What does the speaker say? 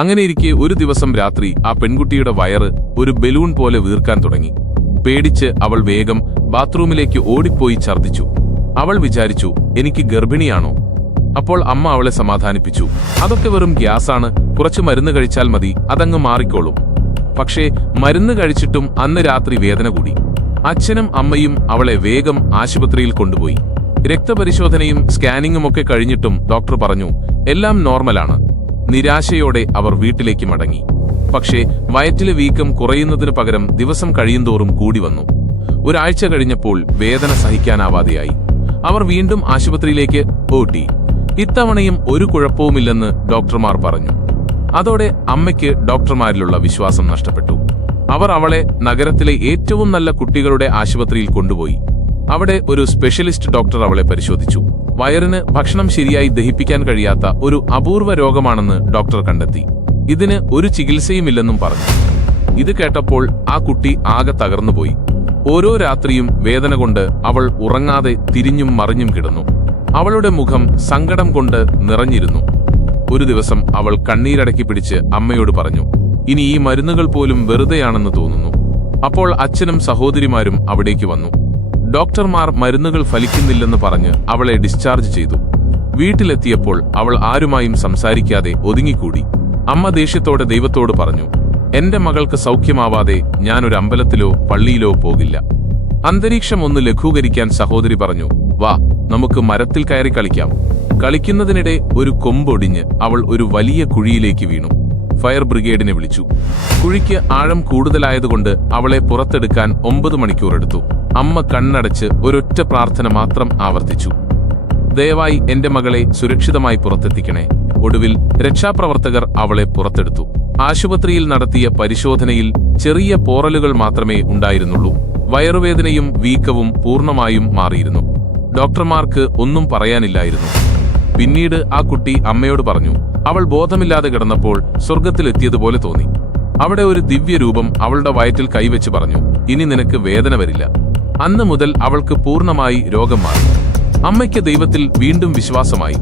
അങ്ങനെയിരിക്കെ ഒരു ദിവസം രാത്രി ആ പെൺകുട്ടിയുടെ വയറ് ഒരു ബലൂൺ പോലെ വീർക്കാൻ തുടങ്ങി. പേടിച്ച് അവൾ വേഗം ബാത്റൂമിലേക്ക് ഓടിപ്പോയി ഛർദ്ദിച്ചു. അവൾ വിചാരിച്ചു, എനിക്ക് ഗർഭിണിയാണോ? അപ്പോൾ അമ്മ അവളെ സമാധാനിപ്പിച്ചു, അതൊക്കെ വെറും ഗ്യാസാണ്, കുറച്ച് മരുന്ന് കഴിച്ചാൽ മതി, അതങ്ങ് മാറിക്കോളും. പക്ഷേ മരുന്ന് കഴിച്ചിട്ടും അന്ന് രാത്രി വേദന കൂടി. അച്ഛനും അമ്മയും അവളെ വേഗം ആശുപത്രിയിൽ കൊണ്ടുപോയി. രക്തപരിശോധനയും സ്കാനിങ്ങുമൊക്കെ കഴിഞ്ഞിട്ടും ഡോക്ടർ പറഞ്ഞു, എല്ലാം നോർമലാണ്. നിരാശയോടെ അവർ വീട്ടിലേക്ക് മടങ്ങി. പക്ഷേ വയറ്റിലെ വീക്കം കുറയുന്നതിനു പകരം ദിവസം കഴിയുന്തോറും കൂടി വന്നു. ഒരാഴ്ച കഴിഞ്ഞപ്പോൾ വേദന സഹിക്കാനാവാതെയായി. അവർ വീണ്ടും ആശുപത്രിയിലേക്ക് ഓടി. ഇത്തവണയും ഒരു കുഴപ്പവുമില്ലെന്ന് ഡോക്ടർമാർ പറഞ്ഞു. അതോടെ അമ്മയ്ക്ക് ഡോക്ടർമാരിലുള്ള വിശ്വാസം നഷ്ടപ്പെട്ടു. അവർ അവളെ നഗരത്തിലെ ഏറ്റവും നല്ല കുട്ടികളുടെ ആശുപത്രിയിൽ കൊണ്ടുപോയി. അവിടെ ഒരു സ്പെഷ്യലിസ്റ്റ് ഡോക്ടർ അവളെ പരിശോധിച്ചു. വയറിന് ഭക്ഷണം ശരിയായി ദഹിപ്പിക്കാൻ കഴിയാത്ത ഒരു അപൂർവ രോഗമാണെന്ന് ഡോക്ടർ കണ്ടെത്തി. ഇതിന് ഒരു ചികിത്സയുമില്ലെന്നും പറഞ്ഞു. ഇത് കേട്ടപ്പോൾ ആ കുട്ടി ആകെ തകർന്നുപോയി. ഓരോ രാത്രിയും വേദന കൊണ്ട് അവൾ ഉറങ്ങാതെ തിരിഞ്ഞും മറിഞ്ഞും കിടന്നു. അവളുടെ മുഖം സങ്കടം കൊണ്ട് നിറഞ്ഞിരുന്നു. ഒരു ദിവസം അവൾ കണ്ണീരടക്കി പിടിച്ച് അമ്മയോട് പറഞ്ഞു, ഇനി ഈ മരുന്നുകൾ പോലും വെറുതെയാണെന്ന് തോന്നുന്നു. അപ്പോൾ അച്ഛനും സഹോദരിമാരും അവിടേക്ക് വന്നു. ഡോക്ടർമാർ മരുന്നുകൾ ഫലിക്കുന്നില്ലെന്ന് പറഞ്ഞ് അവളെ ഡിസ്ചാർജ് ചെയ്തു. വീട്ടിലെത്തിയപ്പോൾ അവൾ ആരുമായും സംസാരിക്കാതെ ഒതുങ്ങിക്കൂടി. അമ്മ ദേഷ്യത്തോടെ ദൈവത്തോട് പറഞ്ഞു, എന്റെ മകൾക്ക് സൗഖ്യമാവാതെ ഞാനൊരു അമ്പലത്തിലോ പള്ളിയിലോ പോകില്ല. അന്തരീക്ഷം ഒന്ന് ലഘൂകരിക്കാൻ സഹോദരി പറഞ്ഞു, വാ നമുക്ക് മരത്തിൽ കയറി കളിക്കാം. കളിക്കുന്നതിനിടെ ഒരു കൊമ്പൊടിഞ്ഞ് അവൾ ഒരു വലിയ കുഴിയിലേക്ക് വീണു. ഫയർ ബ്രിഗേഡിനെ വിളിച്ചു. കുഴിക്ക് ആഴം കൂടുതലായതുകൊണ്ട് അവളെ പുറത്തെടുക്കാൻ 9 മണിക്കൂർ എടുത്തു. അമ്മ കണ്ണടച്ച് ഒരൊറ്റ പ്രാർത്ഥന മാത്രം ആവർത്തിച്ചു, ദയവായി എന്റെ മകളെ സുരക്ഷിതമായി പുറത്തെത്തിക്കണേ. ഒടുവിൽ രക്ഷാപ്രവർത്തകർ അവളെ പുറത്തെടുത്തു. ആശുപത്രിയിൽ നടത്തിയ പരിശോധനയിൽ ചെറിയ പോറലുകൾ മാത്രമേ ഉണ്ടായിരുന്നുള്ളൂ. വയറുവേദനയും വീക്കവും പൂർണ്ണമായും മാറിയിരുന്നു. ഡോക്ടർമാർക്ക് ഒന്നും പറയാനില്ലായിരുന്നു. പിന്നീട് ആ കുട്ടി അമ്മയോട് പറഞ്ഞു, അവൾ ബോധമില്ലാതെ കിടന്നപ്പോൾ സ്വർഗത്തിലെത്തിയതുപോലെ തോന്നി. അവിടെ ഒരു ദിവ്യരൂപം അവളുടെ വയറ്റിൽ കൈവച്ച് പറഞ്ഞു, ഇനി നിനക്ക് വേദന വരില്ല. അന്ന് മുതൽ അവൾക്ക് പൂർണ്ണമായി രോഗം മാറി. അമ്മയ്ക്ക് ദൈവത്തിൽ വീണ്ടും വിശ്വാസമായി.